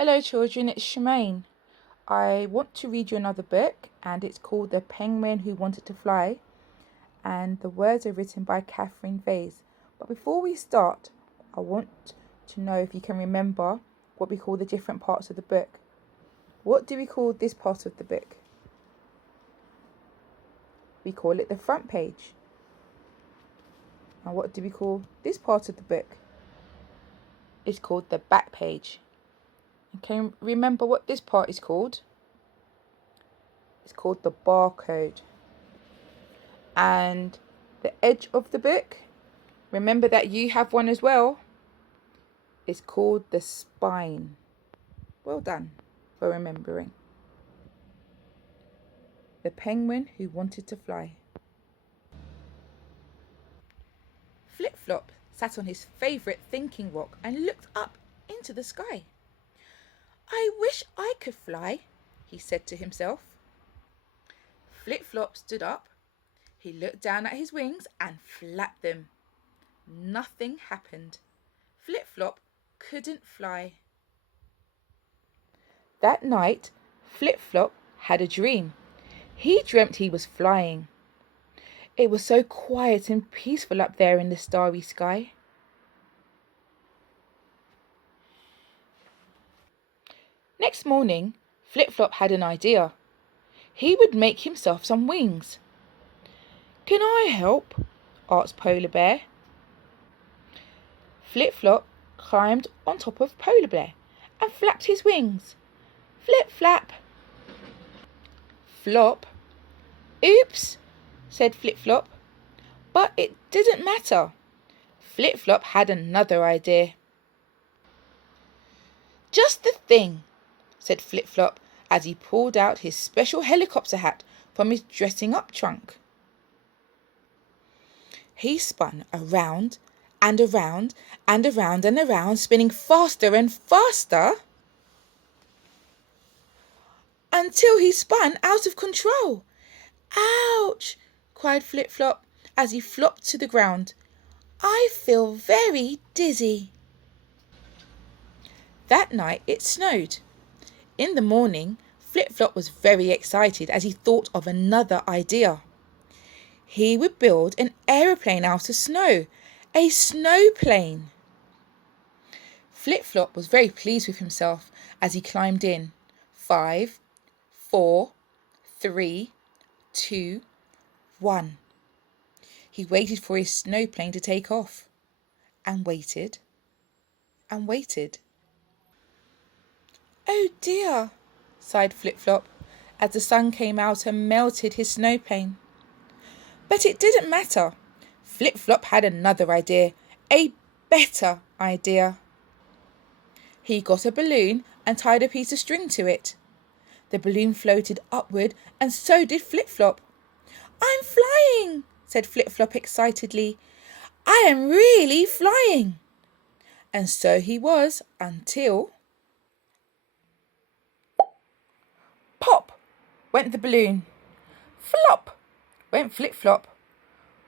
Hello children, it's Shemaine. I want to read you another book and it's called The Penguin Who Wanted to Fly, and the words are written by Vase. But before we start, I want to know if you can remember what we call the different parts of the book. What do we call this part of the book? We call it the front page. And what do we call this part of the book? It's called the back page. Can you remember what this part is called? It's called the barcode. And the edge of the book, remember that you have one as well, it's called the spine. Well done for remembering. The Penguin Who Wanted to Fly. Flip-Flop sat on his favourite thinking rock and looked up into the sky. "I wish I could fly," he said to himself. Flip-Flop stood up. He looked down at his wings and flapped them. Nothing happened. Flip-Flop couldn't fly. That night, Flip-Flop had a dream. He dreamt he was flying. It was so quiet and peaceful up there in the starry sky. Next morning, Flip-Flop had an idea. He would make himself some wings. "Can I help?" asked Polar Bear. Flip-Flop climbed on top of Polar Bear and flapped his wings. Flip-flap. Flop. "Oops," said Flip-Flop. But it didn't matter. Flip-Flop had another idea. "Just the thing," said Flip-Flop as he pulled out his special helicopter hat from his dressing up trunk. He spun around and around and around and around, spinning faster and faster until he spun out of control. "Ouch!" cried Flip-Flop as he flopped to the ground. "I feel very dizzy." That night it snowed. In the morning, Flip-Flop was very excited as he thought of another idea. He would build an aeroplane out of snow, a snowplane. Flip-Flop was very pleased with himself as he climbed in. 5, 4, 3, 2, 1. He waited for his snowplane to take off, and waited, and waited. "Oh dear," sighed Flip-Flop as the sun came out and melted his snowplane. But it didn't matter. Flip-Flop had another idea, a better idea. He got a balloon and tied a piece of string to it. The balloon floated upward and so did Flip-Flop. "I'm flying," said Flip-Flop excitedly. "I am really flying." And so he was until... Pop went the balloon. Flop went Flip-Flop.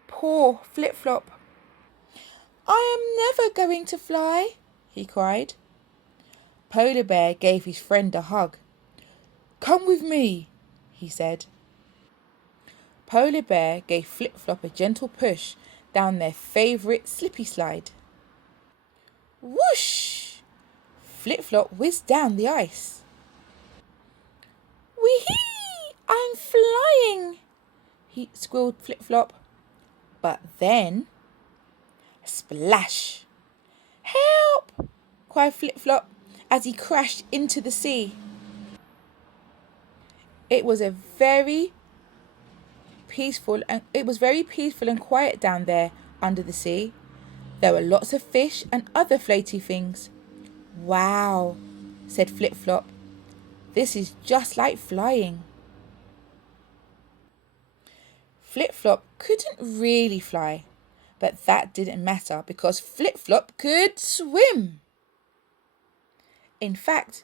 Poor Flip-Flop. "I am never going to fly," he cried. Polar Bear gave his friend a hug. "Come with me," he said. Polar Bear gave Flip-Flop a gentle push down their favourite slippy slide. Whoosh! Flip-Flop whizzed down the ice. "Wee-hee! I'm flying!" he squealed Flip-Flop. But then... splash! "Help!" cried Flip-Flop as he crashed into the sea. It was very peaceful and quiet down there under the sea. There were lots of fish and other floaty things. "Wow," said Flip-Flop. "This is just like flying." Flip-Flop couldn't really fly, but that didn't matter because Flip-Flop could swim. In fact,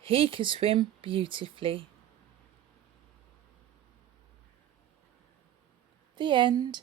he could swim beautifully. The end.